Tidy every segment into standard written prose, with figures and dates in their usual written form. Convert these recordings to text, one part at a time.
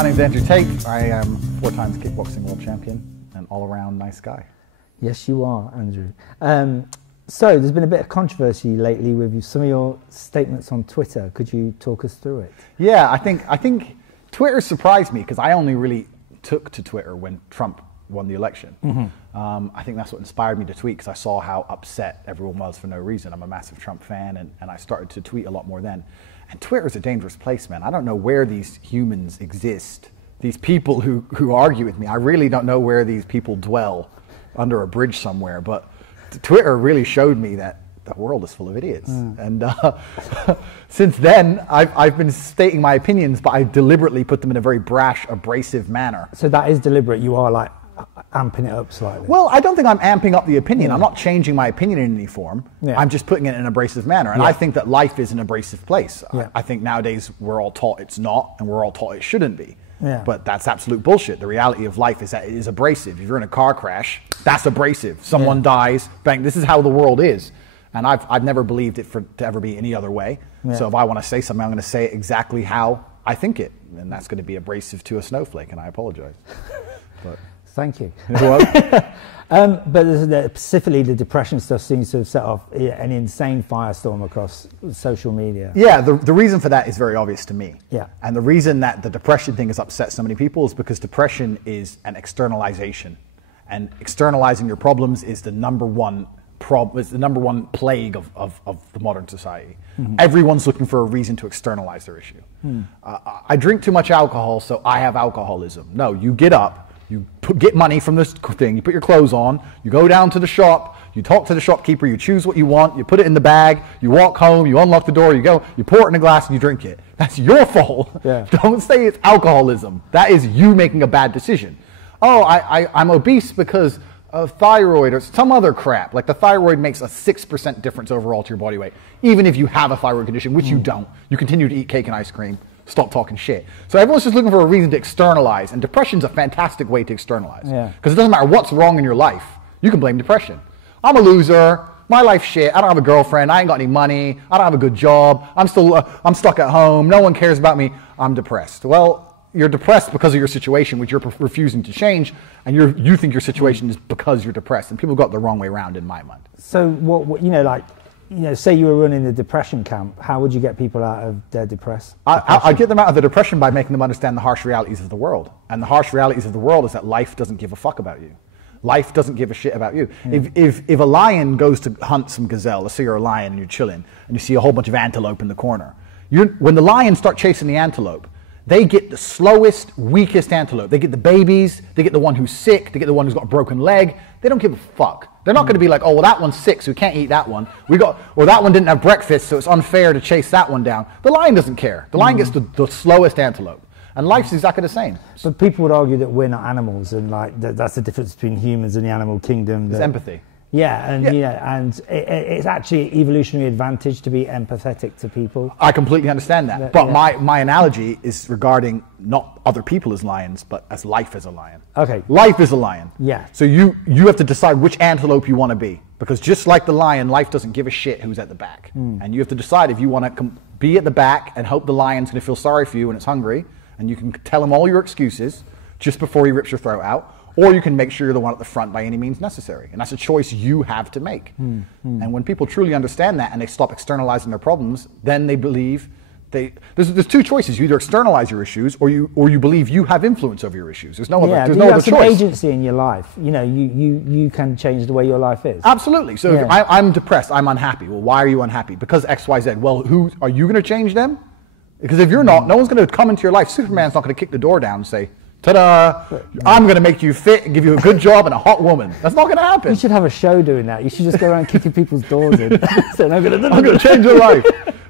My name's Andrew Tate. I am 4 times kickboxing world champion and all-around nice guy. Yes, you are, Andrew. So there's been a bit of controversy lately with some of your statements on Twitter. Could you talk us through it? Yeah, I think Twitter surprised me because I only really took to Twitter when Trump won the election. I think that's what inspired me to tweet, because I saw how upset everyone was for no reason. I'm a massive Trump fan, and I started to tweet a lot more then. And Twitter is a dangerous place, man. I don't know where these humans exist. These people who argue with me, I really don't know where these people dwell under a bridge somewhere. But Twitter really showed me that the world is full of idiots. And since then, I've been stating my opinions, but I deliberately put them in a very brash, abrasive manner. So that is deliberate. You are like amping it up slightly. Well, I don't think I'm amping up the opinion. I'm not changing my opinion in any form. I'm just putting it in an abrasive manner. And I think that life is an abrasive place. I think nowadays we're all taught it's not, and we're all taught it shouldn't be. But that's absolute bullshit. The reality of life is that it is abrasive. If you're in a car crash, that's abrasive. Someone dies, bang, this is how the world is. And I've never believed it to ever be any other way. So if I want to say something, I'm going to say it exactly how I think it. And that's going to be abrasive to a snowflake, and I apologize. But thank you. But specifically the depression stuff seems to have set off an insane firestorm across social media. Yeah, the reason for that is very obvious to me. Yeah. And the reason that the depression thing has upset so many people is because depression is an externalization. And externalizing your problems is the number one plague of the modern society. Everyone's looking for a reason to externalize their issue. I drink too much alcohol, so I have alcoholism. No, you get up, you get money from this thing, you put your clothes on, you go down to the shop, you talk to the shopkeeper, you choose what you want, you put it in the bag, you walk home, you unlock the door, you go, you pour it in a glass and you drink it. That's your fault. Don't say it's alcoholism. That is you making a bad decision. Oh, I'm obese because of thyroid or some other crap. Like the thyroid makes a 6% difference overall to your body weight. Even if you have a thyroid condition, which you don't, you continue to eat cake and ice cream. Stop talking shit. So everyone's just looking for a reason to externalize, and depression's a fantastic way to externalize. Because it doesn't matter what's wrong in your life, you can blame depression. I'm a loser, my life's shit, I don't have a girlfriend, I ain't got any money, I don't have a good job, I'm stuck at home, no one cares about me, I'm depressed. Well, you're depressed because of your situation, which you're refusing to change, and you think your situation is because you're depressed, and people got it the wrong way around in my mind. So what say you were running the depression camp, how would you get people out of their depression? I get them out of the depression by making them understand the harsh realities of the world. And the harsh realities of the world is that life doesn't give a fuck about you. Life doesn't give a shit about you. If a lion goes to hunt some gazelle, let's say you're a lion and you're chilling, and you see a whole bunch of antelope in the corner. When the lions start chasing the antelope, they get the slowest, weakest antelope. They get the babies, they get the one who's sick, they get the one who's got a broken leg. They don't give a fuck. They're not going to be like, oh, well, that one's sick, so we can't eat that one. Or that one didn't have breakfast, so it's unfair to chase that one down. The lion doesn't care. The lion gets the slowest antelope. And life's exactly the same. But people would argue that we're not animals, and like that's the difference between humans and the animal kingdom. There's empathy. Yeah, and it's actually evolutionary advantage to be empathetic to people. I completely understand that. But my analogy is regarding not other people as lions, but as life as a lion. Okay. Life is a lion. Yeah. So you have to decide which antelope you want to be. Because just like the lion, life doesn't give a shit who's at the back. And you have to decide if you want to be at the back and hope the lion's going to feel sorry for you when it's hungry, and you can tell him all your excuses just before he rips your throat out. Or you can make sure you're the one at the front by any means necessary. And that's a choice you have to make. And when people truly understand that and they stop externalizing their problems, then they believe there's 2 choices. You either externalize your issues or you believe you have influence over your issues. There's no other choice. You have some agency in your life. You can change the way your life is. Absolutely. So if I'm depressed, I'm unhappy. Well, why are you unhappy? Because X, Y, Z. Well, who are you going to change them? Because if you're not, no one's going to come into your life. Superman's not going to kick the door down and say, ta-da, I'm going to make you fit and give you a good job and a hot woman. That's not going to happen. You should have a show doing that. You should just go around kicking people's doors in. Saying, I'm going to change your life.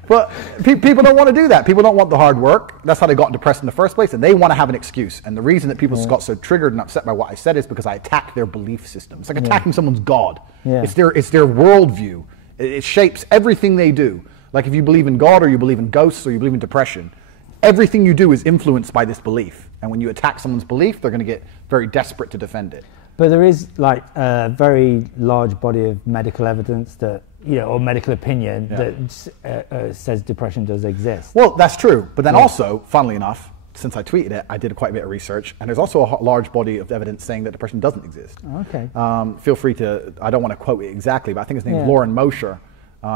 But people don't want to do that. People don't want the hard work. That's how they got depressed in the first place. And they want to have an excuse. And the reason that people got so triggered and upset by what I said is because I attacked their belief system. It's like attacking someone's God. It's their worldview. It shapes everything they do. Like if you believe in God or you believe in ghosts or you believe in depression, everything you do is influenced by this belief. And when you attack someone's belief, they're going to get very desperate to defend it. But there is like a very large body of medical evidence that, or medical opinion that says depression does exist. Well, that's true. But then also, funnily enough, since I tweeted it, I did quite a bit of research, and there's also a large body of evidence saying that depression doesn't exist. Okay. Feel free to, I don't want to quote it exactly, but I think his name is Lauren Mosher.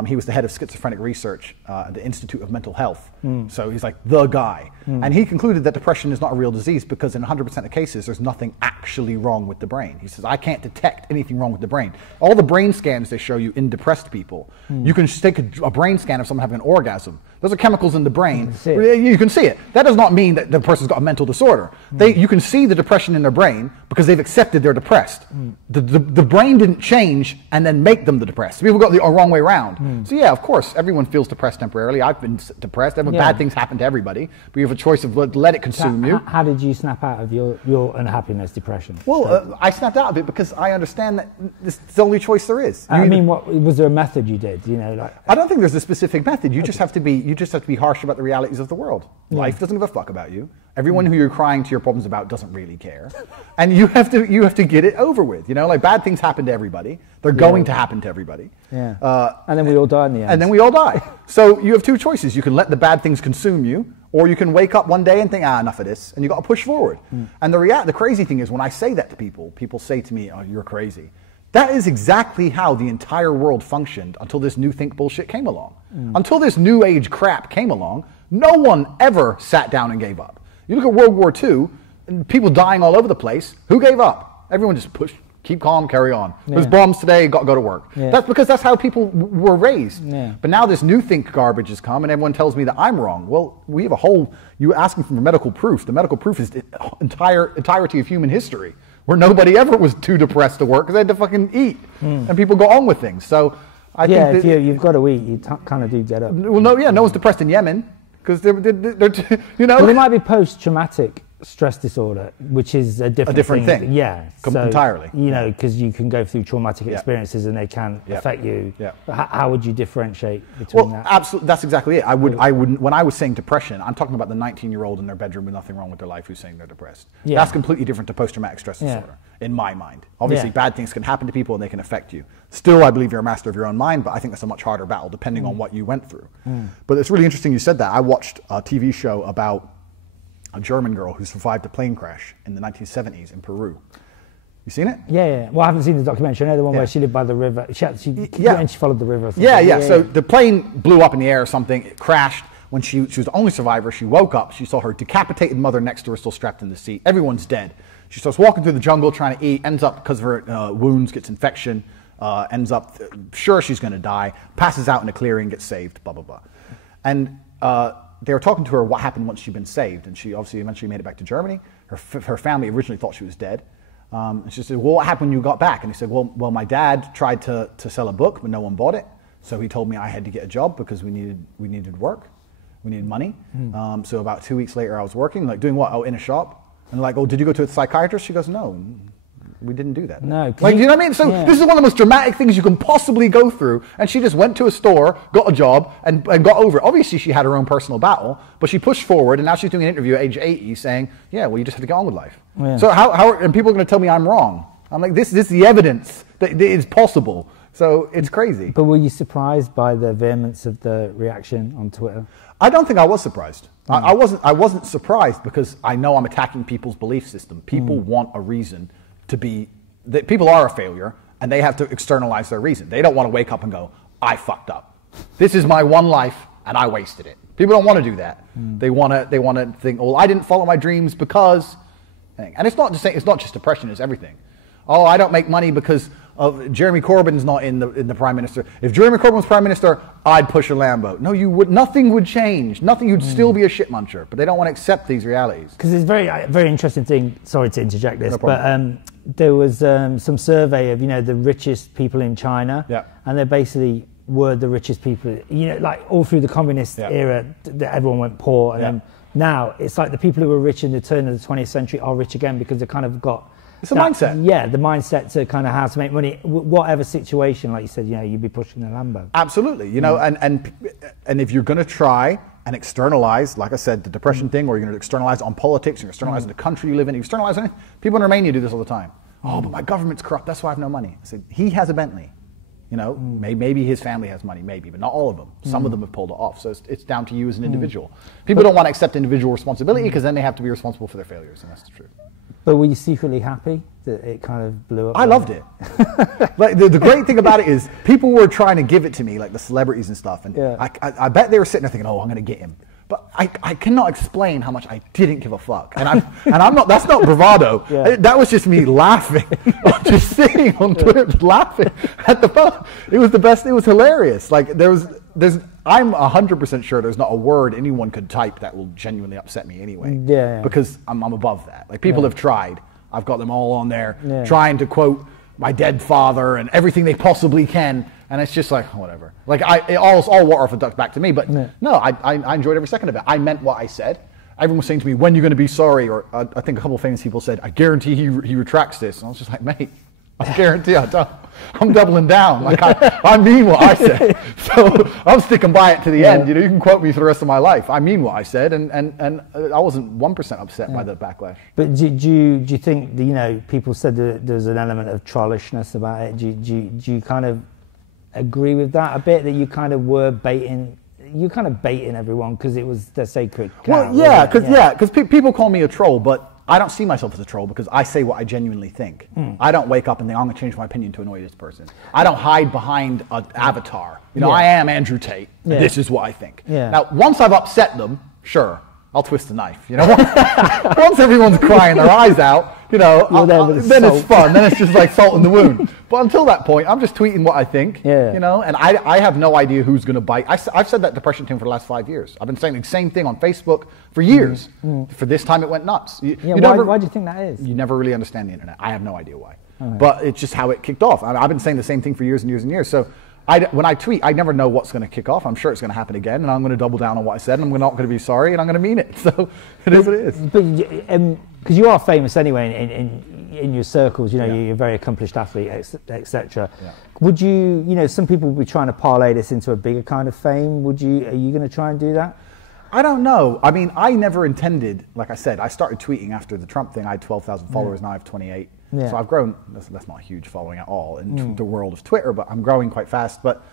He was the head of schizophrenic research at the Institute of Mental Health. So he's like the guy. And he concluded that depression is not a real disease because in 100% of cases, there's nothing actually wrong with the brain. He says, I can't detect anything wrong with the brain. All the brain scans they show you in depressed people, you can just take a brain scan of someone having an orgasm. Those are chemicals in the brain. You can see it. That does not mean that the person's got a mental disorder. You can see the depression in their brain because they've accepted they're depressed. The brain didn't change and then make them the depressed. People got the wrong way around. So yeah, of course, everyone feels depressed temporarily. I've been depressed. Bad things happen to everybody. But you have a choice of let it consume you. How did you snap out of your unhappiness, depression? Well, I snapped out of it because I understand that this is the only choice there is. I mean, what was there a method you did? You know, like I don't think there's a specific method. You just have to be harsh about the realities of the world. Life doesn't give a fuck about you. Everyone who you're crying to your problems about doesn't really care, and you have to get it over with. You know, like bad things happen to everybody. They're going to happen to everybody. And then we all die in the end. And then we all die. So you have two choices. You can let the bad things consume you, or you can wake up one day and think, enough of this, and you got to push forward. And the crazy thing is, when I say that to people, people say to me, "Oh, you're crazy." That is exactly how the entire world functioned until this new think bullshit came along. Until this new age crap came along, no one ever sat down and gave up. You look at World War II, and people dying all over the place. Who gave up? Everyone just pushed, keep calm, carry on. There's bombs today, got to go to work. That's because that's how people were raised. But now this new think garbage has come, and everyone tells me that I'm wrong. Well, we have you asking for medical proof. The medical proof is the entirety of human history, where nobody ever was too depressed to work because they had to fucking eat, and people go on with things. So I think if you've got to eat, you kind of do get up. Well, no one's depressed in Yemen because they're you know. Well, there might be post-traumatic stress disorder, which is a different thing. Yeah, entirely. You know, because you can go through traumatic experiences and they can affect you. How would you differentiate between that? Absolutely, that's exactly it. I wouldn't. When I was saying depression, I'm talking about the 19-year-old in their bedroom with nothing wrong with their life who's saying they're depressed. That's completely different to post-traumatic stress disorder, in my mind. Obviously, bad things can happen to people and they can affect you. Still, I believe you're a master of your own mind, but I think that's a much harder battle depending on what you went through. But it's really interesting you said that. I watched a TV show about a German girl who survived a plane crash in the 1970s in Peru. You seen it? Yeah. Well, I haven't seen the documentary. I know the one where she lived by the river. She followed the river. So the plane blew up in the air or something. It crashed. When she was the only survivor, she woke up. She saw her decapitated mother next to her still strapped in the seat. Everyone's dead. She starts walking through the jungle trying to eat. Ends up, because of her wounds, gets infection. Ends up sure she's going to die. Passes out in a clearing, gets saved. Blah blah blah. And they were talking to her what happened once she'd been saved, and she obviously eventually made it back to Germany. Her family originally thought she was dead. And she said, well, what happened when you got back? And he said, well, my dad tried to sell a book, but no one bought it. So he told me I had to get a job because we needed work. We needed money. So about 2 weeks later, I was working, like doing what? Oh, in a shop. And like, oh, did you go to a psychiatrist? She goes, no. We didn't do that. No. Like, you know what I mean? So this is one of the most dramatic things you can possibly go through. And she just went to a store, got a job, and got over it. Obviously, she had her own personal battle, but she pushed forward, and now she's doing an interview at age 80 saying, yeah, well, you just have to get on with life. So and people are going to tell me I'm wrong. I'm like, this is the evidence that it is possible. So it's crazy. But were you surprised by the vehemence of the reaction on Twitter? I don't think I was surprised. I wasn't surprised because I know I'm attacking people's belief system. People want a reason to be, that people are a failure and they have to externalize their reason. They don't want to wake up and go, I fucked up. This is my one life and I wasted it. People don't want to do that. They want to think, well, I didn't follow my dreams because, and it's not just depression, it's everything. Oh, I don't make money because of Jeremy Corbyn's not in the prime minister. If Jeremy Corbyn was prime minister, I'd push a Lambo. No, you would. Nothing would change. Nothing. You'd still be a shit muncher. But they don't want to accept these realities. Because it's a very interesting thing. Sorry to interject this, but there was some survey of the richest people in China, and they basically were the richest people. Like all through the communist era, everyone went poor, and then now it's like the people who were rich in the turn of the 20th century are rich again because they kind of got. It's a mindset. Yeah, the mindset to kind of how to make money, whatever situation, like you said, you'd be pushing a Lambo. Absolutely, and if you're going to try and externalize, like I said, the depression thing, or you're going to externalize on politics, you're externalizing the country you live in, you externalize anything. People in Romania do this all the time. Oh, but my government's corrupt, that's why I have no money. I said, he has a Bentley. You know, maybe his family has money, maybe, but not all of them. Some of them have pulled it off. So it's down to you as an individual. People don't want to accept individual responsibility because then they have to be responsible for their failures, and that's the truth. But were you secretly happy that it kind of blew up? I loved it. Like the great thing about it is people were trying to give it to me, like the celebrities and stuff, and I bet they were sitting there thinking, "Oh, I'm going to get him." But I cannot explain how much I didn't give a fuck, and I'm not. That's not bravado. That was just me laughing, just sitting on Twitter, just laughing at the phone. It was the best. It was hilarious. Like I'm 100% sure there's not a word anyone could type that will genuinely upset me anyway. Because I'm above that. Like people have tried. I've got them all on there trying to quote my dead father and everything they possibly can. And it's just like, whatever. Like, all water off a duck back to me. But no, I enjoyed every second of it. I meant what I said. Everyone was saying to me, when are you going to be sorry? Or I think a couple of famous people said, I guarantee he retracts this. And I was just like, mate, I guarantee I don't. I'm doubling down. Like, I mean what I said. So I'm sticking by it to the end. You know, you can quote me for the rest of my life. I mean what I said. And I wasn't 1% upset by the backlash. But do you think, you know, people said that there's an element of trollishness about it. Do you kind of agree with that a bit, that you kind of were baiting everyone because it was their sacred cow? Well, because people call me a troll, but I don't see myself as a troll because I say what I genuinely think. I don't wake up and think I'm going to change my opinion to annoy this person. I don't hide behind an avatar. You know, I am Andrew Tate. This is what I think. Now, once I've upset them, sure, I'll twist the knife. You know, once everyone's crying their eyes out, you know, then it's fun. Then it's just like salt in the wound. But until that point, I'm just tweeting what I think. You know, and I have no idea who's going to bite. I've said that depression thing for the last 5 years. I've been saying the same thing on Facebook for years. For this time, it went nuts. Why do you think that is? You never really understand the internet. I have no idea why. But it's just how it kicked off. I've been saying the same thing for years and years and years. So when I tweet, I never know what's going to kick off. I'm sure it's going to happen again, and I'm going to double down on what I said, and I'm not going to be sorry, and I'm going to mean it. So it is what it is. But because you are famous anyway in your circles, you know, you're a very accomplished athlete, etc. Would you, you know, some people will be trying to parlay this into a bigger kind of fame. Are you going to try and do that? I don't know. I mean, I never intended, like I said, I started tweeting after the Trump thing. I had 12,000 followers, now I have 28. So I've grown, that's not a huge following at all in the world of Twitter, but I'm growing quite fast. But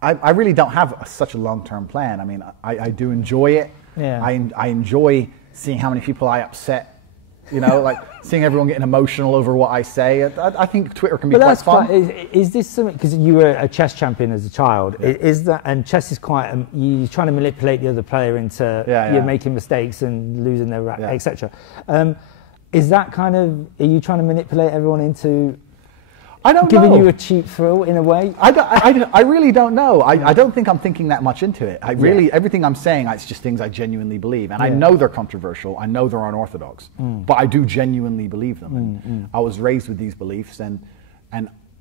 I really don't have such a long-term plan. I mean, I do enjoy it. I enjoy seeing how many people I upset. You know, like seeing everyone getting emotional over what I say. I think Twitter can be quite fun. Is this something, because you were a chess champion as a child, is that, and chess is quite, you're trying to manipulate the other player into you're making mistakes and losing their etc. Is that kind of, are you trying to manipulate everyone into giving you a cheap thrill in a way? I really don't know. I don't think I'm thinking that much into it. Everything I'm saying, it's just things I genuinely believe. And I know they're controversial. I know they're unorthodox. But I do genuinely believe them. And I was raised with these beliefs. And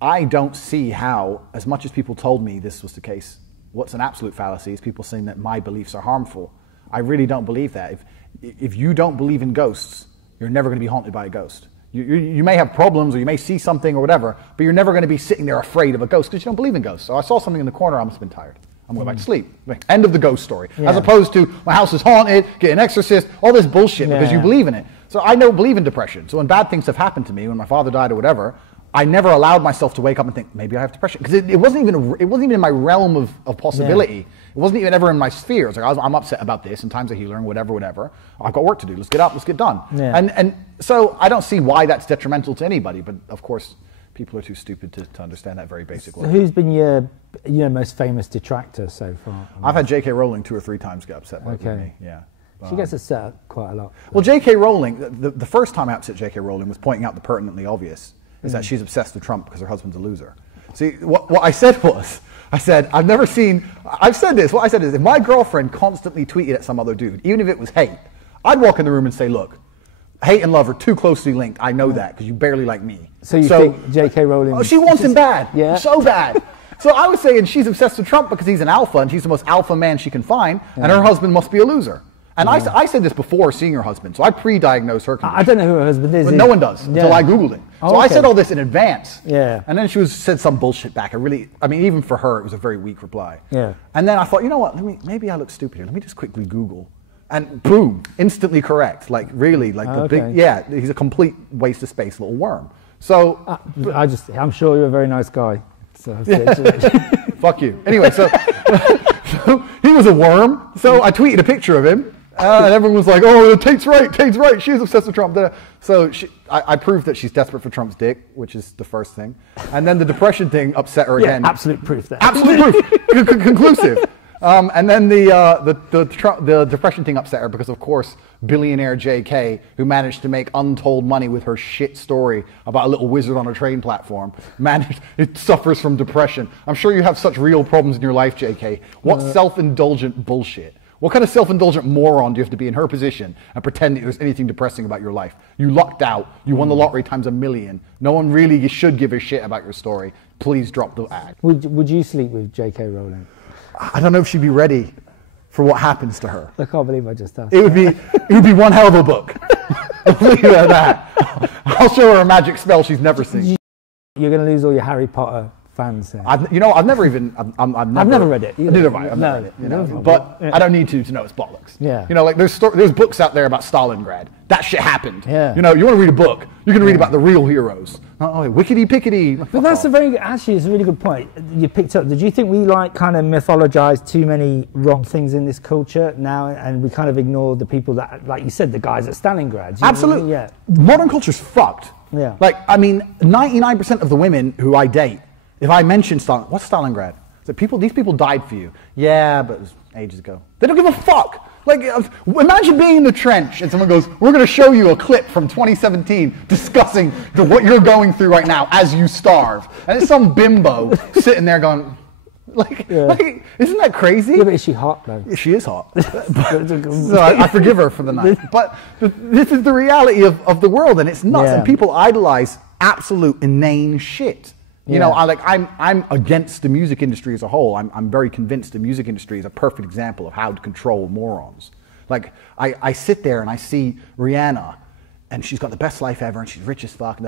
I don't see how, as much as people told me this was the case, what's an absolute fallacy is people saying that my beliefs are harmful. I really don't believe that. If you don't believe in ghosts, you're never going to be haunted by a ghost. You may have problems or you may see something or whatever, but you're never going to be sitting there afraid of a ghost because you don't believe in ghosts. So I saw something in the corner, I must have been tired. I'm going back to sleep. End of the ghost story. As opposed to my house is haunted, get an exorcist, all this bullshit because you believe in it. So I don't believe in depression. So when bad things have happened to me, when my father died or whatever, I never allowed myself to wake up and think, maybe I have depression. Because it wasn't even in my realm of possibility. It wasn't even ever in my sphere. It's like, I'm upset about this, and time's a healer, and whatever. I've got work to do. Let's get up, let's get done. And so I don't see why that's detrimental to anybody, but of course, people are too stupid to understand that very basic logic. So who's been your most famous detractor so far? I've had J.K. Rowling 2 or 3 times get upset with me. She gets upset quite a lot. Well, J.K. Rowling, the first time I upset J.K. Rowling was pointing out the pertinently obvious, is that she's obsessed with Trump because her husband's a loser. See, what I said was, I've said this, what I said is, if my girlfriend constantly tweeted at some other dude, even if it was hate, I'd walk in the room and say, look, hate and love are too closely linked. I know that because you barely like me. So you think J.K. Rowling... Oh, she wants him bad. So bad. So I was saying she's obsessed with Trump because he's an alpha and he's the most alpha man she can find, and her husband must be a loser. And I said this before seeing her husband, so I pre-diagnosed her condition. I don't know who her husband is. But no one does until I Googled it. So I said all this in advance. And then she said some bullshit back. Even for her, it was a very weak reply. And then I thought, you know what, maybe I look stupid here. Let me just quickly Google. And boom, instantly correct. Like really, like he's a complete waste of space little worm. So I'm sure you're a very nice guy. So I said, fuck you. Anyway, so he was a worm. So I tweeted a picture of him. And everyone was like, oh, Tate's right. She's obsessed with Trump. So I proved that she's desperate for Trump's dick, which is the first thing. And then the depression thing upset her again. Absolute proof there. Absolute proof. Conclusive. And then the depression thing upset her because, of course, billionaire JK, who managed to make untold money with her shit story about a little wizard on a train platform, it suffers from depression. I'm sure you have such real problems in your life, JK. What self-indulgent bullshit. What kind of self-indulgent moron do you have to be in her position and pretend that there's anything depressing about your life? You lucked out. You won the lottery times a million. No one really should give a shit about your story. Please drop the act. Would you sleep with J.K. Rowling? I don't know if she'd be ready for what happens to her. I can't believe I just asked. It would be one hell of a book. I'll leave it at that. I'll show her a magic spell she's never seen. You're going to lose all your Harry Potter fans here. I've never read it. Neither have I. I've never read it. But I don't need to know it's bollocks. Yeah. Like there's books out there about Stalingrad. That shit happened. Yeah. You want to read a book, you can read about the real heroes. Oh, wickety pickety. But that's actually it's a really good point you picked up. Did you think we kind of mythologize too many wrong things in this culture now, and we kind of ignore the people that, like you said, the guys at Stalingrad? Absolutely. Yeah. Modern culture's fucked. Yeah. 99% of the women who I date, if I mention Stalingrad, what's Stalingrad? These people died for you. Yeah, but it was ages ago. They don't give a fuck. Imagine being in the trench and someone goes, we're going to show you a clip from 2017 discussing what you're going through right now as you starve. And it's some bimbo sitting there going, isn't that crazy? Yeah, but is she hot though? Yeah, she is hot. So I forgive her for the night. But this is the reality of the world, and it's nuts. And people idolize absolute inane shit. I'm against the music industry as a whole. I'm very convinced the music industry is a perfect example of how to control morons. I sit there and I see Rihanna, and she's got the best life ever, and she's rich as fuck.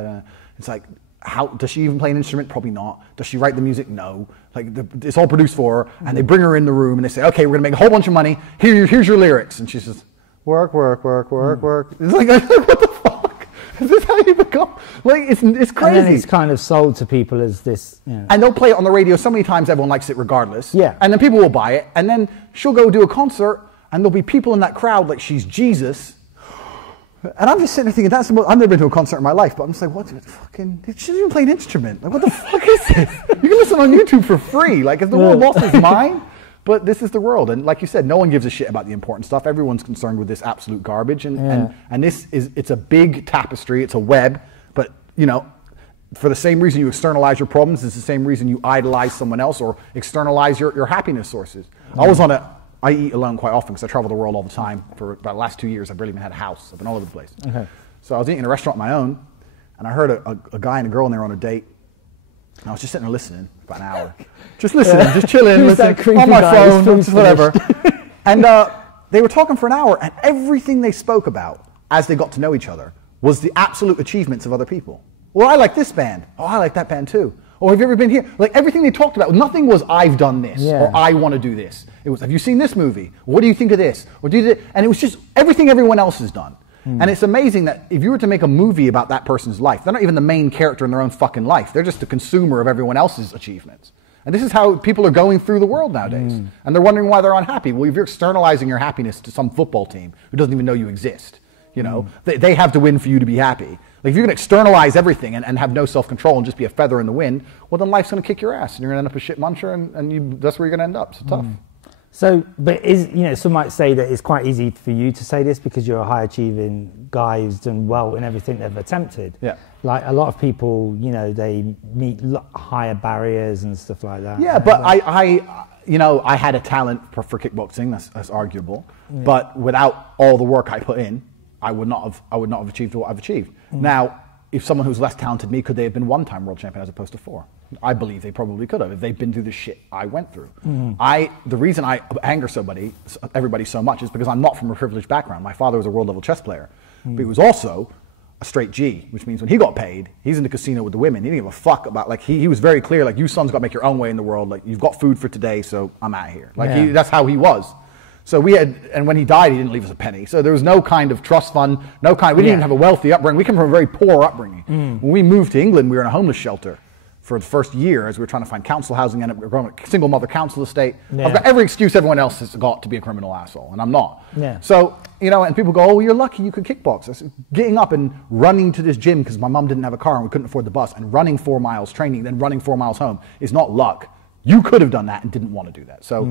It's like, how does she even play an instrument? Probably not. Does she write the music? No. It's all produced for her, and they bring her in the room and they say, okay, we're gonna make a whole bunch of money. Here's your lyrics, and she says, work. It's like what the fuck? Is this how you become? It's crazy. And then it's kind of sold to people as this. And they'll play it on the radio so many times, everyone likes it regardless. Yeah. And then people will buy it, and then she'll go do a concert, and there'll be people in that crowd like she's Jesus. And I'm just sitting there thinking, I've never been to a concert in my life, but I'm just like, what the fucking, she doesn't even play an instrument. What the fuck is this? You can listen on YouTube for free. Has the world lost its mind? But this is the world, and like you said, no one gives a shit about the important stuff. Everyone's concerned with this absolute garbage, and it's a big tapestry. It's a web, but for the same reason you externalize your problems, it's the same reason you idolize someone else or externalize your happiness sources. I eat alone quite often because I travel the world all the time. For about the last 2 years, I've barely even had a house. I've been all over the place. Okay. So I was eating in a restaurant on my own, and I heard a guy and a girl in there on a date. And I was just sitting there listening for about an hour. Just listening, just chilling, listening, on my phone, just whatever. And they were talking for an hour, and everything they spoke about as they got to know each other was the absolute achievements of other people. Well, I like this band. Oh, I like that band too. Or have you ever been here? Everything they talked about, nothing was I've done this or I want to do this. It was, have you seen this movie? What do you think of this? Or and it was just everything everyone else has done. And it's amazing that if you were to make a movie about that person's life, they're not even the main character in their own fucking life. They're just the consumer of everyone else's achievements. And this is how people are going through the world nowadays. And they're wondering why they're unhappy. Well, if you're externalizing your happiness to some football team who doesn't even know you exist, they have to win for you to be happy. If you're going to externalize everything and have no self-control and just be a feather in the wind, well, then life's going to kick your ass. And you're going to end up a shit muncher, and that's where you're going to end up. So tough. So, but some might say that it's quite easy for you to say this because you're a high-achieving guy who's done well in everything they've attempted. Yeah. Like a lot of people, they meet higher barriers and stuff like that. Yeah, but I had a talent for kickboxing. That's arguable. Yeah. But without all the work I put in, I would not have achieved what I've achieved. Now, if someone who's less talented than me, could they have been one-time world champion as opposed to 4? I believe they probably could have if they've been through the shit I went through. The reason I anger everybody so much is because I'm not from a privileged background. My father was a world-level chess player, but he was also a straight G, which means when he got paid, he's in the casino with the women. He didn't give a fuck about, he was very clear, you sons got to make your own way in the world. You've got food for today, so I'm out of here. That's how he was. So and when he died, he didn't leave us a penny. So there was no kind of trust fund, we didn't even have a wealthy upbringing. We come from a very poor upbringing. When we moved to England, we were in a homeless shelter for the first year as we were trying to find council housing, and we're going to single mother council estate. Yeah. I've got every excuse everyone else has got to be a criminal asshole, and I'm not. Yeah. So, and people go, oh, well, you're lucky you could kickbox. I said, getting up and running to this gym because my mom didn't have a car and we couldn't afford the bus, and running 4 miles training, then running 4 miles home is not luck. You could have done that and didn't want to do that. So,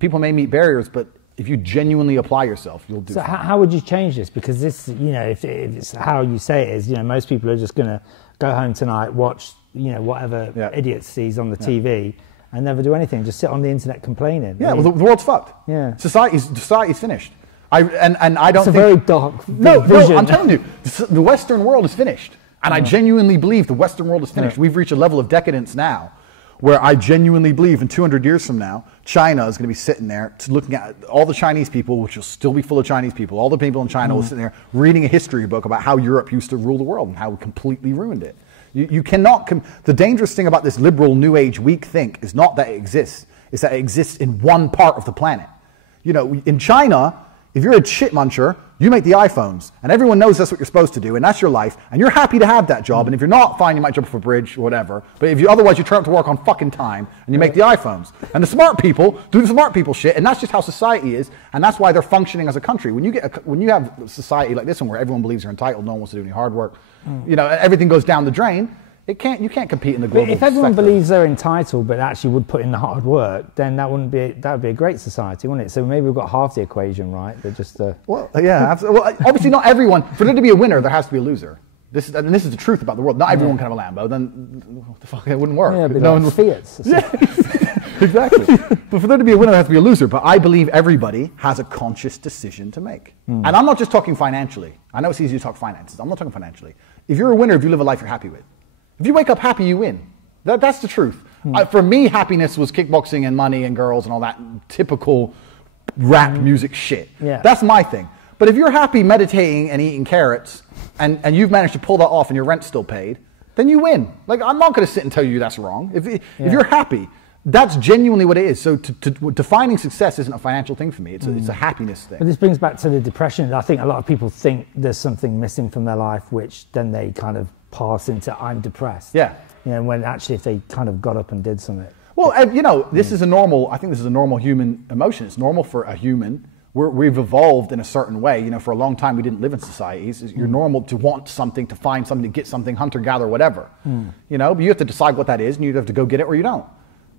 people may meet barriers, but if you genuinely apply yourself, you'll do it. So how would you change this? Because this, if it's how you say it is, most people are just going to go home tonight, watch, whatever idiot sees on the TV and never do anything, just sit on the internet complaining. Yeah, well, the world's fucked. Yeah. Society's finished. I don't think... It's a very dark vision. No, I'm telling you, the Western world is finished. And I genuinely believe the Western world is finished. Yeah. We've reached a level of decadence now where I genuinely believe in 200 years from now, China is going to be sitting there looking at all the Chinese people, which will still be full of Chinese people. All the people in China will sit there reading a history book about how Europe used to rule the world and how we completely ruined it. You cannot... the dangerous thing about this liberal New Age weak think is not that it exists. It's that it exists in one part of the planet. In China, if you're a shit muncher, you make the iPhones, and everyone knows that's what you're supposed to do, and that's your life, and you're happy to have that job, and if you're not, fine, you might jump off a bridge or whatever, but otherwise you turn up to work on fucking time, and you make the iPhones. And the smart people do the smart people shit, and that's just how society is, and that's why they're functioning as a country. When you have a society like this one where everyone believes you're entitled, no one wants to do any hard work, everything goes down the drain, you can't compete in the global If everyone sector. Believes they're entitled but actually would put in the hard work, then that would be a great society, wouldn't it? So maybe we've got half the equation right. They're just well, yeah. Well, obviously not everyone. For there to be a winner, there has to be a loser. This is the truth about the world. Not everyone can have a Lambo. Then what the fuck, it wouldn't work. Yeah, no one Fiats. Yeah, exactly. But for there to be a winner, there has to be a loser. But I believe everybody has a conscious decision to make. And I'm not just talking financially. I know it's easy to talk finances. I'm not talking financially. If you're a winner, if you live a life you're happy with. If you wake up happy, you win. That's the truth. For me, happiness was kickboxing and money and girls and all that typical rap music shit. Yeah. That's my thing. But if you're happy meditating and eating carrots and you've managed to pull that off and your rent's still paid, then you win. Like, I'm not going to sit and tell you that's wrong. If you're happy, that's genuinely what it is. So defining success isn't a financial thing for me. It's a happiness thing. But this brings back to the depression. I think a lot of people think there's something missing from their life, which then they kind of pass into I'm depressed. Yeah. When actually if they kind of got up and did something. Well, this is a normal, I think this is a normal human emotion. It's normal for a human. We've evolved in a certain way. For a long time we didn't live in societies. You're normal to want something, to find something, to get something, hunter, gather, whatever. But you have to decide what that is and you have to go get it or you don't.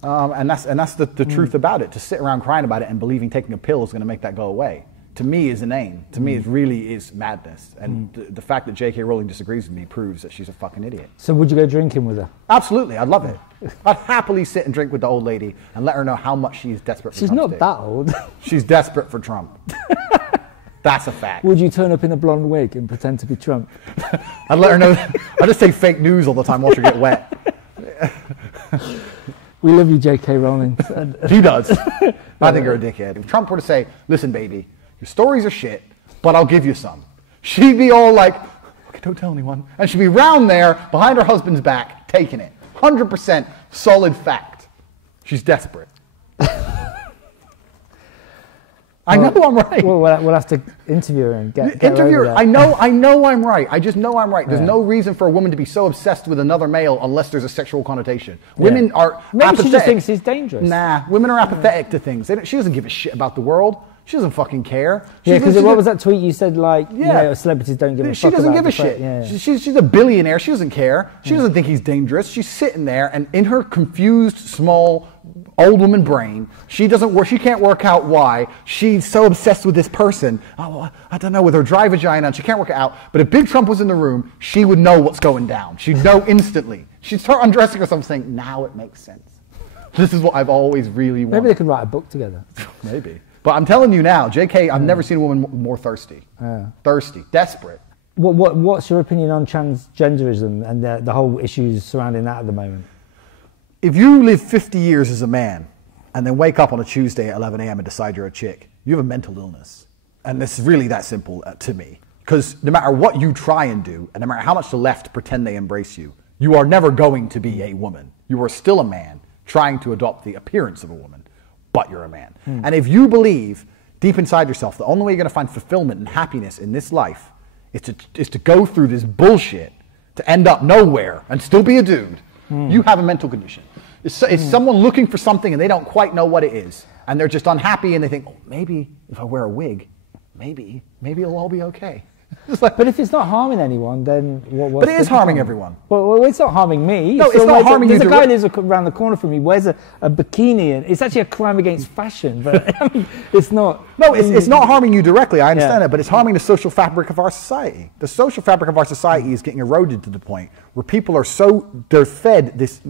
And that's the truth about it. To sit around crying about it and believing taking a pill is going to make that go away, to me is inane. To me, it really is madness. And the fact that J.K. Rowling disagrees with me proves that she's a fucking idiot. So would you go drinking with her? Absolutely, I'd love it. I'd happily sit and drink with the old lady and let her know how much she's desperate for Trump. She's not that old. She's desperate for Trump. That's a fact. Would you turn up in a blonde wig and pretend to be Trump? I'd let her know. I just say fake news all the time, watch her get wet. We love you, J.K. Rowling. He does. I think you're a dickhead. If Trump were to say, listen, baby, your stories are shit, but I'll give you some. She'd be all like, okay, don't tell anyone. And she'd be round there, behind her husband's back, taking it. 100% solid fact. She's desperate. I know I'm right. Well, we'll have to interview her and get interview her. I know I'm right. I just know I'm right. There's no reason for a woman to be so obsessed with another male unless there's a sexual connotation. Women are Maybe apathetic. She just thinks he's dangerous. Nah, women are apathetic to things. She doesn't give a shit about the world. She doesn't fucking care. Because what was that tweet you said, celebrities don't give a fuck. She doesn't give a shit. Yeah. She's a billionaire. She doesn't care. She doesn't think he's dangerous. She's sitting there, and in her confused, small, old woman brain, she can't work out why she's so obsessed with this person. Oh, I don't know, with her dry vagina, and she can't work it out. But if Big Trump was in the room, she would know what's going down. She'd know instantly. She'd start undressing herself saying, now it makes sense. This is what I've always really wanted. Maybe they could write a book together. Maybe. But I'm telling you now, JK, I've never seen a woman more thirsty. Thirsty, desperate. What's your opinion on transgenderism and the whole issues surrounding that at the moment? If you live 50 years as a man and then wake up on a Tuesday at 11 a.m. and decide you're a chick, you have a mental illness. And it's really that simple to me. Because no matter what you try and do, and no matter how much the left pretend they embrace you, you are never going to be a woman. You are still a man trying to adopt the appearance of a woman. But you're a man. And if you believe deep inside yourself the only way you're going to find fulfillment and happiness in this life is to go through this bullshit to end up nowhere and still be a dude, You have a mental condition. It's someone looking for something and they don't quite know what it is. And they're just unhappy and they think, oh, maybe if I wear a wig, maybe it'll all be okay. But if it's not harming anyone, then what? But it is harming everyone. Well, it's not harming me. No, it's not harming you. There's a guy who lives around the corner from me, wears a bikini, and it's actually a crime against fashion. But I mean, it's not. No, it's not harming you directly. I understand that, but it's harming the social fabric of our society. The social fabric of our society is getting eroded to the point where people are they're fed this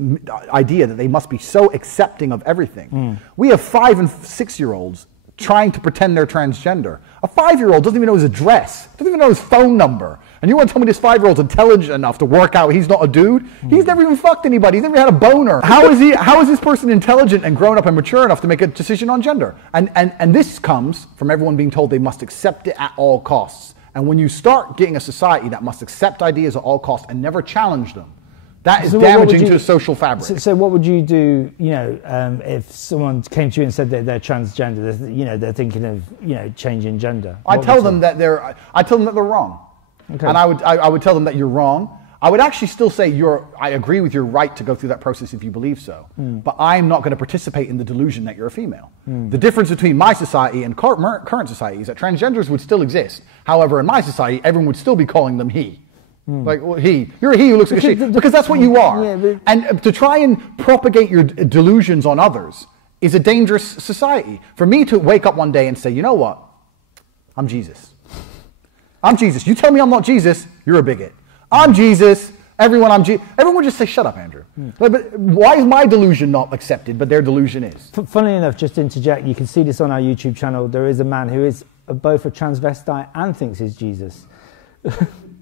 idea that they must be so accepting of everything. We have 5- and 6-year-olds trying to pretend they're transgender. A 5-year-old doesn't even know his address, doesn't even know his phone number. And you want to tell me this 5-year-old's intelligent enough to work out he's not a dude? He's never even fucked anybody. He's never had a boner. How is this person intelligent and grown up and mature enough to make a decision on gender? And this comes from everyone being told they must accept it at all costs. And when you start getting a society that must accept ideas at all costs and never challenge them, that is damaging to the social fabric. So what would you do, if someone came to you and said that they're transgender, they're thinking of, changing gender? I tell them that they're wrong. Okay. And I would tell them that you're wrong. I would actually still say I agree with your right to go through that process if you believe so. But I'm not going to participate in the delusion that you're a female. The difference between my society and current society is that transgenders would still exist. However, in my society, everyone would still be calling them he. Like, well, you're a he who looks like a she, because that's what you are. Yeah, and to try and propagate your delusions on others is a dangerous society. For me to wake up one day and say, you know what, I'm Jesus. I'm Jesus. You tell me I'm not Jesus, you're a bigot. I'm Jesus. Everyone would just say, shut up, Andrew. But why is my delusion not accepted, but their delusion is? Funnily enough, just to interject, you can see this on our YouTube channel. There is a man who is both a transvestite and thinks he's Jesus.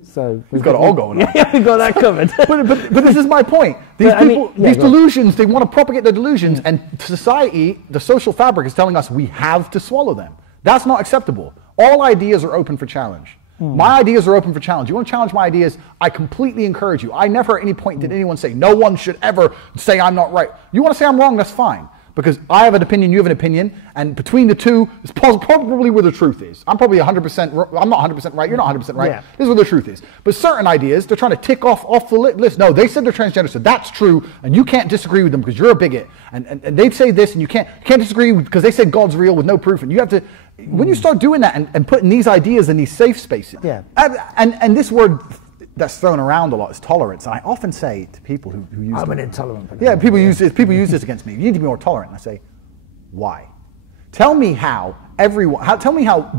So we've got it all going on. Yeah, we've got that covered. but this is my point. These delusions, they want to propagate their delusions, and society, the social fabric is telling us we have to swallow them. That's not acceptable. All ideas are open for challenge. My ideas are open for challenge. You want to challenge my ideas, I completely encourage you. I never at any point did anyone say, no one should ever say I'm not right. You want to say I'm wrong, that's fine. Because I have an opinion, you have an opinion, and between the two is probably where the truth is. I'm probably 100%, I'm not 100% right, you're not 100% right. Yeah. This is where the truth is. But certain ideas, they're trying to tick off the list. No, they said they're transgender, so that's true, and you can't disagree with them because you're a bigot. And they say this, and you can't disagree because they said God's real with no proof, and you have to, when you start doing that and putting these ideas in these safe spaces, and this word that's thrown around a lot is tolerance. And I often say to people who use I'm an intolerant. Yeah, people use this against me. You need to be more tolerant. And I say, why? Tell me how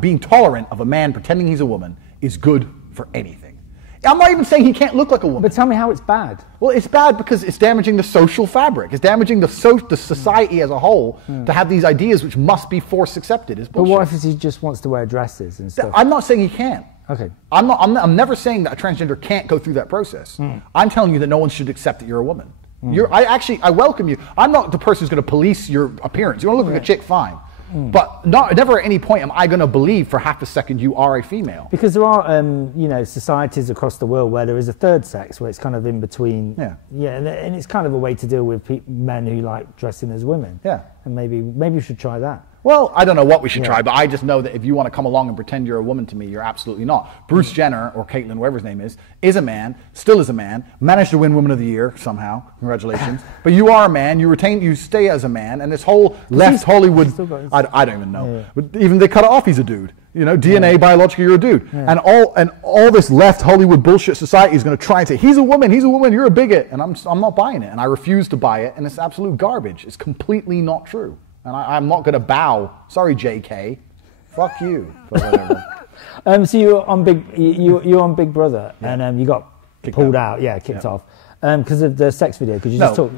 being tolerant of a man pretending he's a woman is good for anything. I'm not even saying he can't look like a woman. But tell me how it's bad. Well, it's bad because it's damaging the social fabric. It's damaging the society as a whole to have these ideas which must be force accepted. But what if he just wants to wear dresses and stuff? I'm not saying he can't. Okay. I'm never saying that a transgender can't go through that process. I'm telling you that no one should accept that you're a woman. I welcome you. I'm not the person who's going to police your appearance. You want to look like a chick, fine. But never at any point am I going to believe for half a second you are a female. Because there are, societies across the world where there is a third sex, where it's kind of in between. Yeah, and it's kind of a way to deal with men who like dressing as women. Yeah. And maybe you should try that. Well, I don't know what we should try, but I just know that if you want to come along and pretend you're a woman to me, you're absolutely not. Bruce Jenner, or Caitlyn, whatever his name is a man, still is a man, managed to win Woman of the Year somehow, congratulations. But you are a man, you stay as a man, and this whole left Hollywood, I don't even know. But even they cut it off, he's a dude. DNA, biologically, you're a dude. And all this left Hollywood bullshit society is going to try and say, he's a woman, you're a bigot. And I'm not buying it, and I refuse to buy it, and it's absolute garbage. It's completely not true. And I'm not going to bow. Sorry, JK. Fuck you. But whatever. So you were on Big Brother, and you got pulled out. Kicked off. Because of the sex video. Could you just talk?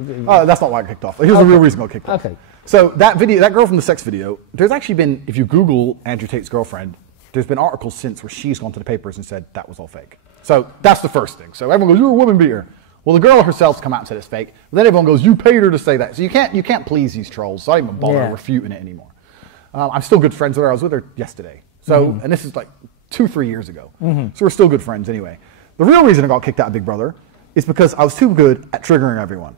That's not why I kicked off. Here's the real reason I got kicked off. Okay. So that girl from the sex video, there's actually been, if you Google Andrew Tate's girlfriend, there's been articles since where she's gone to the papers and said that was all fake. So that's the first thing. So everyone goes, you're a woman beater. Well, the girl herself's come out and said it's fake. But then everyone goes, you paid her to say that. So you can't please these trolls. So I don't even bother refuting it anymore. I'm still good friends with her. I was with her yesterday. So, and this is like 2-3 years ago. So we're still good friends anyway. The real reason I got kicked out of Big Brother is because I was too good at triggering everyone.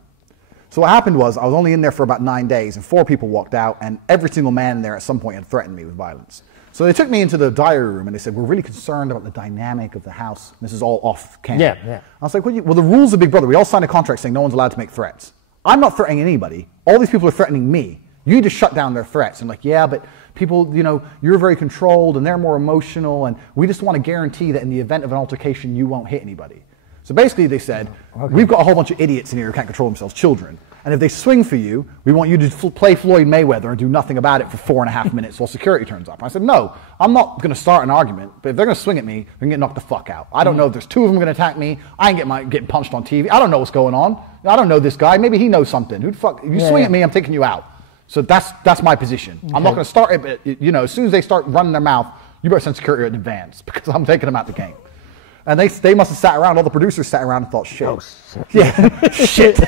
So what happened was I was only in there for about 9 days, and 4 people walked out, and every single man there at some point had threatened me with violence. So they took me into the diary room, and they said, we're really concerned about the dynamic of the house. This is all off camera. Yeah. I was like, well, the rules of Big Brother, we all signed a contract saying no one's allowed to make threats. I'm not threatening anybody. All these people are threatening me. You need to shut down their threats. And like, yeah, but people, you're very controlled, and they're more emotional, and we just want to guarantee that in the event of an altercation, you won't hit anybody. So basically they said, we've got a whole bunch of idiots in here who can't control themselves, children. And if they swing for you, we want you to play Floyd Mayweather and do nothing about it for 4.5 minutes while security turns up. And I said, no, I'm not going to start an argument, but if they're going to swing at me, they're going to get knocked the fuck out. I don't know if there's 2 of them going to attack me. I ain't getting punched on TV. I don't know what's going on. I don't know this guy. Maybe he knows something. Who the fuck? If you swing at me, I'm taking you out. So that's my position. Okay. I'm not going to start it, but as soon as they start running their mouth, you better send security in advance because I'm taking them out the game. And they must have sat around, all the producers sat around and thought, shit. Oh, shit. Yeah, shit.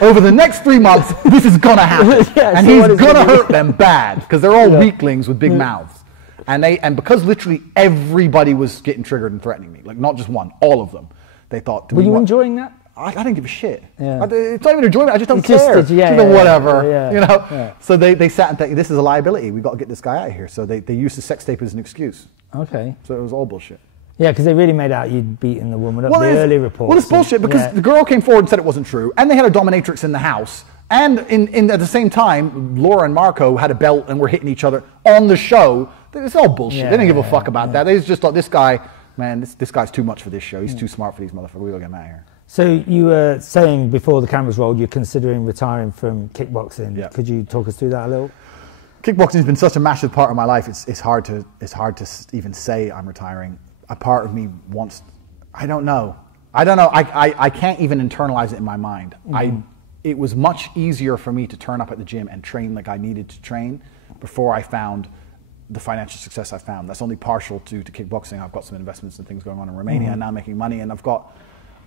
Over the next 3 months, this is going to happen. And he's going to hurt them bad because they're all weaklings with big mouths. And because literally everybody was getting triggered and threatening me, like not just one, all of them, they thought. Were you enjoying that? I didn't give a shit. Yeah. It's not even enjoyment. I just don't care. Whatever. Yeah. So they sat and thought, this is a liability. We've got to get this guy out of here. So they used the sex tape as an excuse. Okay. So it was all bullshit. Yeah, because they really made out you'd beaten the woman up, the early reports. Well, it's bullshit because the girl came forward and said it wasn't true, and they had a dominatrix in the house, and at the same time, Laura and Marco had a belt and were hitting each other on the show. It's all bullshit. They didn't give a fuck about that. They just thought, this guy, man, this guy's too much for this show. He's too smart for these motherfuckers. We gotta get him out of here. So you were saying before the cameras rolled, you're considering retiring from kickboxing. Yeah. Could you talk us through that a little? Kickboxing has been such a massive part of my life. It's hard to even say I'm retiring. A part of me wants, I don't know. I can't even internalize it in my mind. Mm-hmm. It was much easier for me to turn up at the gym and train like I needed to train before I found the financial success I found. That's only partial to kickboxing. I've got some investments and things going on in Romania and now making money, and I've got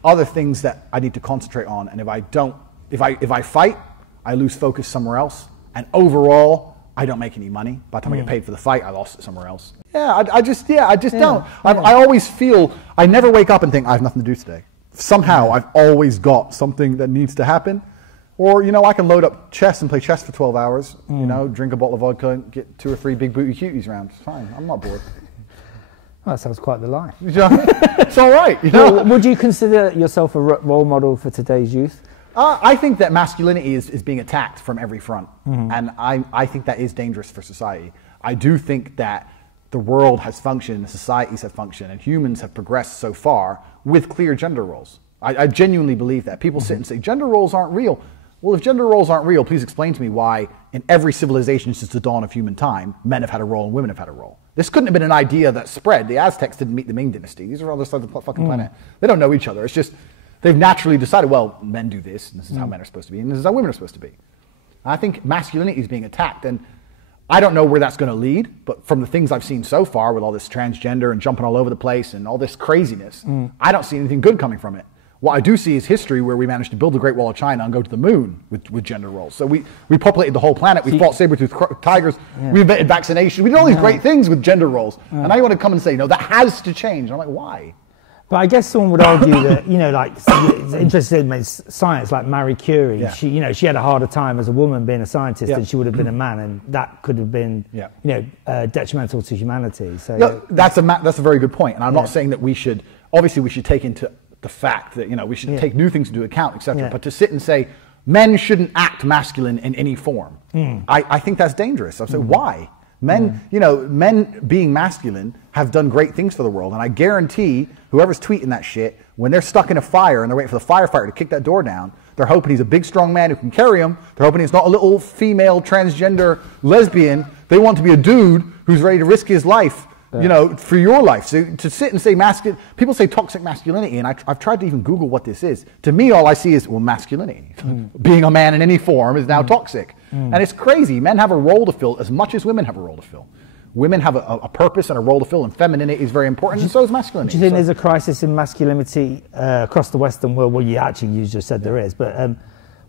other things that I need to concentrate on. And if I fight, I lose focus somewhere else. And overall, I don't make any money. By the time I get paid for the fight, I lost it somewhere else. Yeah, I just don't. I always feel, I never wake up and think, I have nothing to do today. Somehow, I've always got something that needs to happen. Or, I can load up chess and play chess for 12 hours, drink a bottle of vodka and get 2 or 3 big booty cuties around. It's fine. I'm not bored. Well, that sounds quite the life. It's all right. Would you consider yourself a role model for today's youth? I think that masculinity is being attacked from every front. And I think that is dangerous for society. I do think that the world has functioned, societies have functioned, and humans have progressed so far with clear gender roles. I genuinely believe that. People sit and say, gender roles aren't real. Well, if gender roles aren't real, please explain to me why in every civilization since the dawn of human time, men have had a role and women have had a role. This couldn't have been an idea that spread. The Aztecs didn't meet the Ming dynasty. These are on the other side of the fucking planet. They don't know each other. It's just, they've naturally decided, well, men do this, and this is how men are supposed to be, and this is how women are supposed to be. I think masculinity is being attacked, and I don't know where that's going to lead, but from the things I've seen so far with all this transgender and jumping all over the place and all this craziness, I don't see anything good coming from it. What I do see is history where we managed to build the Great Wall of China and go to the moon with gender roles. So we populated the whole planet. We fought saber-toothed tigers. We invented vaccination. We did all these great things with gender roles. And now you want to come and say, no, that has to change. And I'm like, why? But I guess someone would argue that, like interested in science, like Marie Curie, she had a harder time as a woman being a scientist than she would have been a man, and that could have been, detrimental to humanity. So no, that's a very good point. And I'm not saying that we should take into the fact that, we should take new things into account, etc. But to sit and say, men shouldn't act masculine in any form, I think that's dangerous. I say, why? Men, men being masculine have done great things for the world. And I guarantee whoever's tweeting that shit, when they're stuck in a fire and they're waiting for the firefighter to kick that door down, they're hoping he's a big, strong man who can carry them. They're hoping he's not a little female, transgender lesbian. They want to be a dude who's ready to risk his life, for your life. So to sit and say masculine, people say toxic masculinity, and I've tried to even Google what this is. To me, all I see is, masculinity. Being a man in any form is now toxic. And it's crazy. Men have a role to fill as much as women have a role to fill. Women have a purpose and a role to fill, and femininity is very important, and so is masculinity. Do you think there's a crisis in masculinity across the Western world? Well, you just said there is, but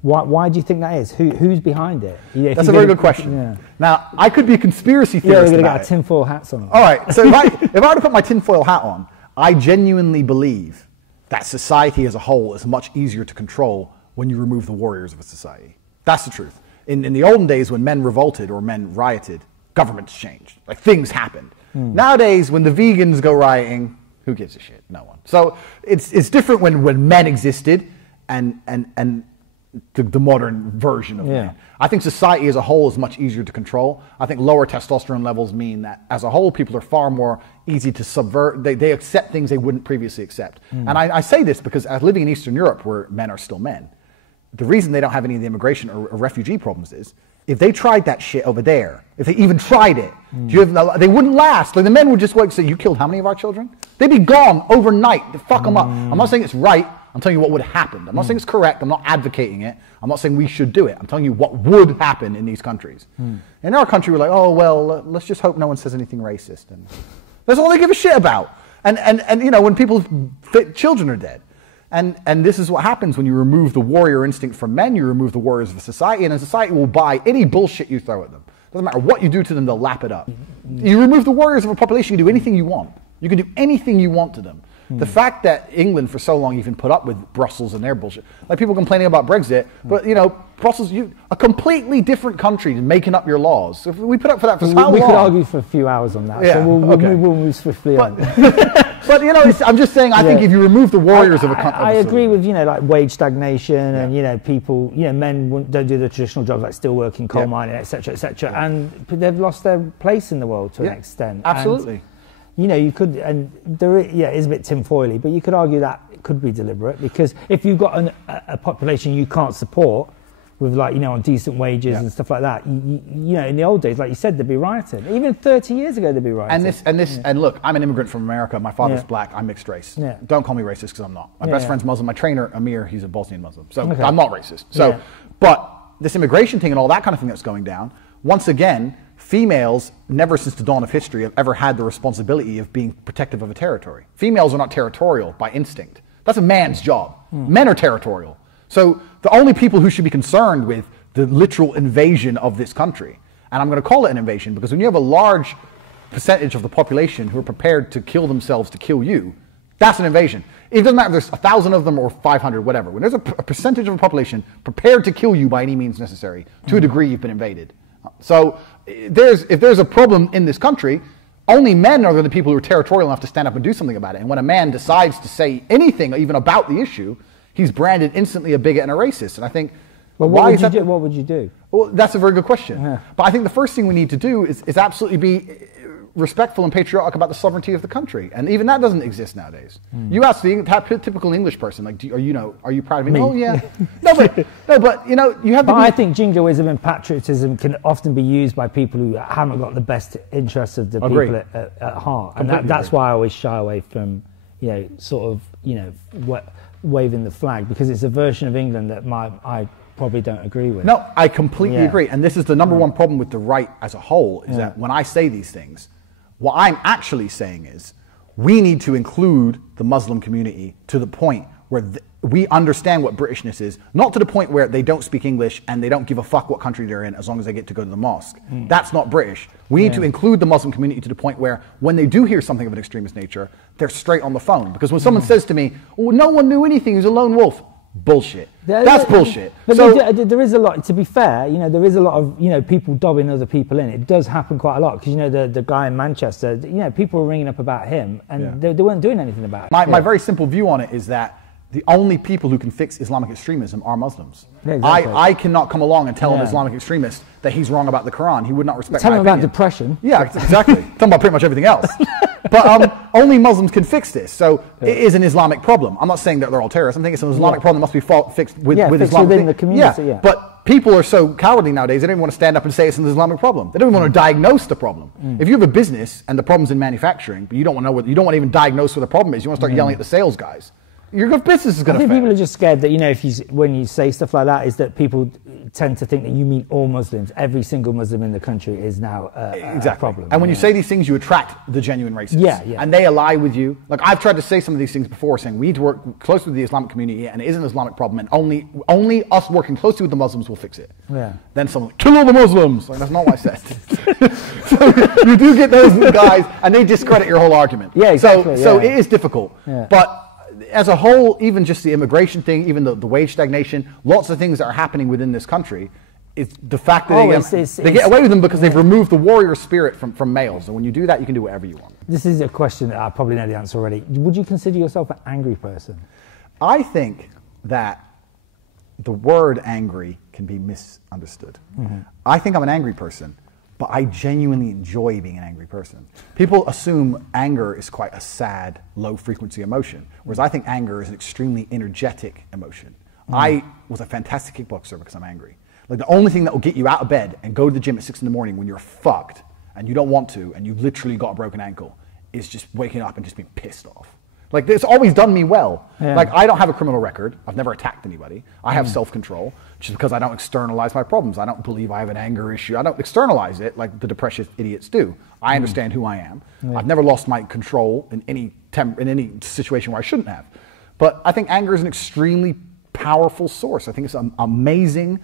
why do you think that is? Who's behind it? That's a very good question. Yeah. Now, I could be a conspiracy theorist. We're going to get our tinfoil hats on. All right, so if I were to put my tinfoil hat on, I genuinely believe that society as a whole is much easier to control when you remove the warriors of a society. That's the truth. In the olden days when men revolted or men rioted, governments changed. Like things happened. Nowadays, when the vegans go rioting, who gives a shit? No one. So it's different when men existed and the modern version of man. I think society as a whole is much easier to control. I think lower testosterone levels mean that as a whole, people are far more easy to subvert. They accept things they wouldn't previously accept. And I say this because as living in Eastern Europe, where men are still men, the reason they don't have any of the immigration or refugee problems is if they tried that shit over there, if they even tried it, they wouldn't last. Like the men would just like say, "You killed how many of our children?" They'd be gone overnight. To fuck them up. I'm not saying it's right. I'm telling you what would have happened. I'm not saying it's correct. I'm not advocating it. I'm not saying we should do it. I'm telling you what would happen in these countries. In our country, we're like, oh, well, let's just hope no one says anything racist. And that's all they give a shit about. And you know, when people, children are dead. And this is what happens when you remove the warrior instinct from men, you remove the warriors of a society, and a society will buy any bullshit you throw at them. Doesn't matter what you do to them, they'll lap it up. You remove the warriors of a population, you can do anything you want. You can do anything you want to them. The fact that England for so long even put up with Brussels and their bullshit, like people complaining about Brexit, but you know, Brussels, a completely different country making up your laws. If we put up for that for how long? We could argue for a few hours on that, so we'll move swiftly on. But you know, I'm just saying, I think if you remove the warriors of a country, I agree with, you know, like wage stagnation and, you know, people, you know, men don't do the traditional jobs like steel working, coal mining, etc., etc., and they've lost their place in the world to an extent. Absolutely. And, you know, you could, and there, it is a bit tinfoily, but you could argue that it could be deliberate, because if you've got a population you can't support with, like, you know, on decent wages and stuff like that, you know, in the old days, like you said, they'd be rioting. Even 30 years ago, they'd be rioting. And look, I'm an immigrant from America. My father's black. I'm mixed race. Don't call me racist, because I'm not. My best friend's Muslim. My trainer, Amir, he's a Bosnian Muslim. So I'm not racist. So, but this immigration thing and all that kind of thing that's going down, once again, females, never since the dawn of history, have ever had the responsibility of being protective of a territory. Females are not territorial by instinct. That's a man's job. Men are territorial. So the only people who should be concerned with the literal invasion of this country, and I'm going to call it an invasion because when you have a large percentage of the population who are prepared to kill themselves to kill you, that's an invasion. It doesn't matter if there's 1,000 of them or 500, whatever. When there's a percentage of a population prepared to kill you by any means necessary, to a degree you've been invaded. So if there's a problem in this country, only men are the people who are territorial enough to stand up and do something about it. And when a man decides to say anything even about the issue, he's branded instantly a bigot and a racist. And I think, well, what would you do? Well, that's a very good question. But I think the first thing we need to do is absolutely be respectful and patriotic about the sovereignty of the country, and even that doesn't exist nowadays. You ask the typical English person, like, are you proud of me? Oh yeah. But you know, you have. But I think jingoism and patriotism can often be used by people who haven't got the best interests of the people at heart, and that's why I always shy away from, you know, sort of, you know, waving the flag, because it's a version of England that I probably don't agree with. No, I completely agree, and this is the number one problem with the right as a whole, is that when I say these things, what I'm actually saying is we need to include the Muslim community to the point where we understand what Britishness is, not to the point where they don't speak English and they don't give a fuck what country they're in as long as they get to go to the mosque. That's not British. We need to include the Muslim community to the point where when they do hear something of an extremist nature, they're straight on the phone. Because when someone says to me, oh, no one knew anything, he was a lone wolf. Bullshit. That's bullshit. But so, there is a lot, to be fair, you know, there is a lot of, you know, people dobbing other people in. It does happen quite a lot, because, you know, the guy in Manchester, you know, people were ringing up about him and they weren't doing anything about it. My very simple view on it is that the only people who can fix Islamic extremism are Muslims. Yeah, exactly. I cannot come along and tell an Islamic extremist that he's wrong about the Quran. He would not respect my opinion. Tell him about depression. Yeah, exactly. Tell him about pretty much everything else. But only Muslims can fix this. So it is an Islamic problem. I'm not saying that they're all terrorists. I'm thinking it's an Islamic problem that must be fixed with Islam. Within the community. But people are so cowardly nowadays, they don't even want to stand up and say it's an Islamic problem. They don't even want to diagnose the problem. If you have a business and the problem's in manufacturing, but you don't want to know you don't want to even diagnose what the problem is, you want to start yelling at the sales guys. Your business is going to fail. I think people are just scared that, you know, when you say stuff like that, is that people tend to think that you mean all Muslims. Every single Muslim in the country is now a problem. And when you say these things, you attract the genuine racists. And they ally with you. Like, I've tried to say some of these things before, saying we need to work closely with the Islamic community, and it is an Islamic problem, and only us working closely with the Muslims will fix it. Then someone, kill all the Muslims! Like, that's not what I said. So you do get those guys, and they discredit your whole argument. Exactly. So it is difficult. But as a whole, even just the immigration thing, even the wage stagnation, lots of things that are happening within this country, it's the fact that they get away with them because they've removed the warrior spirit from males. And when you do that, you can do whatever you want. This is a question that I probably know the answer already. Would you consider yourself an angry person? I think that the word angry can be misunderstood. I think I'm an angry person, but I genuinely enjoy being an angry person. People assume anger is quite a sad, low-frequency emotion, whereas I think anger is an extremely energetic emotion. I was a fantastic kickboxer because I'm angry. Like, the only thing that will get you out of bed and go to the gym at 6 in the morning when you're fucked and you don't want to and you've literally got a broken ankle is just waking up and just being pissed off. Like, it's always done me well. Yeah. Like, I don't have a criminal record. I've never attacked anybody. I have self-control, just because I don't externalize my problems. I don't believe I have an anger issue. I don't externalize it like the depressive idiots do. I understand who I am. Yeah. I've never lost my control in any situation where I shouldn't have. But I think anger is an extremely powerful source. I think it's an amazing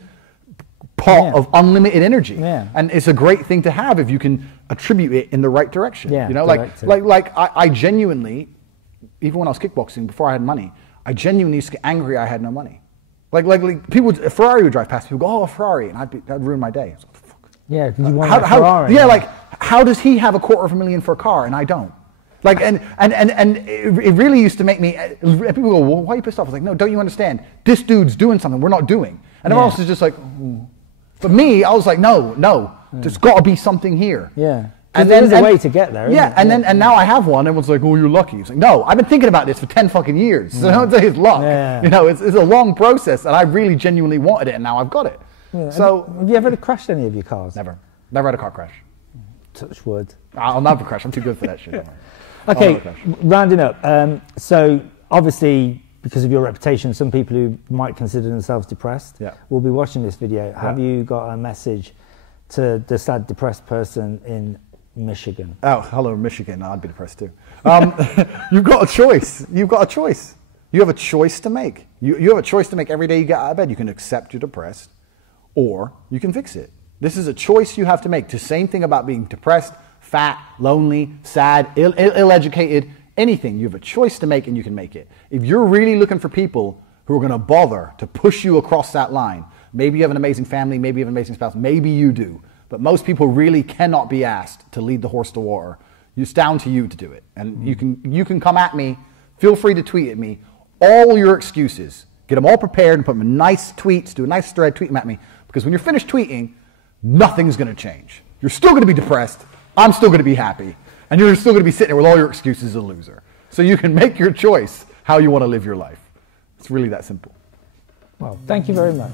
pot of unlimited energy. Yeah. And it's a great thing to have if you can attribute it in the right direction. Yeah, you know, I genuinely, even when I was kickboxing, before I had money, I genuinely used to get angry I had no money. Like people, a Ferrari would drive past, people go, oh, a Ferrari, and that'd ruin my day. I was like, fuck. Yeah, because you want a Ferrari. Yeah, like, how does he have $250,000 for a car and I don't? Like, and it really used to make me, people go, well, why are you pissed off? I was like, no, don't you understand? This dude's doing something we're not doing. And everyone else is just like, oh. For me, I was like, no, there's got to be something here. Yeah. And there's a way to get there. Yeah, and now I have one. Everyone's like, "Oh, you're lucky." It's like, no, I've been thinking about this for 10 fucking years. So don't say it's luck. Yeah. You know, it's a long process, and I really genuinely wanted it, and now I've got it. Yeah. So, have you ever crashed any of your cars? Never had a car crash. Touch wood. I'll never crash. I'm too good for that shit. Okay, rounding up. So obviously, because of your reputation, some people who might consider themselves depressed will be watching this video. Have you got a message to the sad, depressed person in Michigan? Oh, hello, Michigan. I'd be depressed too. You've got a choice. You've got a choice. You have a choice to make. You have a choice to make every day you get out of bed. You can accept you're depressed, or you can fix it. This is a choice you have to make. The same thing about being depressed, fat, lonely, sad, ill-educated, anything. You have a choice to make, and you can make it. If you're really looking for people who are going to bother to push you across that line, maybe you have an amazing family, maybe you have an amazing spouse, maybe you do. But most people really cannot be asked to lead the horse to water. It's down to you to do it. And you can come at me. Feel free to tweet at me all your excuses. Get them all prepared and put them in nice tweets. Do a nice thread, tweet them at me. Because when you're finished tweeting, nothing's going to change. You're still going to be depressed. I'm still going to be happy. And you're still going to be sitting there with all your excuses as a loser. So you can make your choice how you want to live your life. It's really that simple. Well, thank you very much.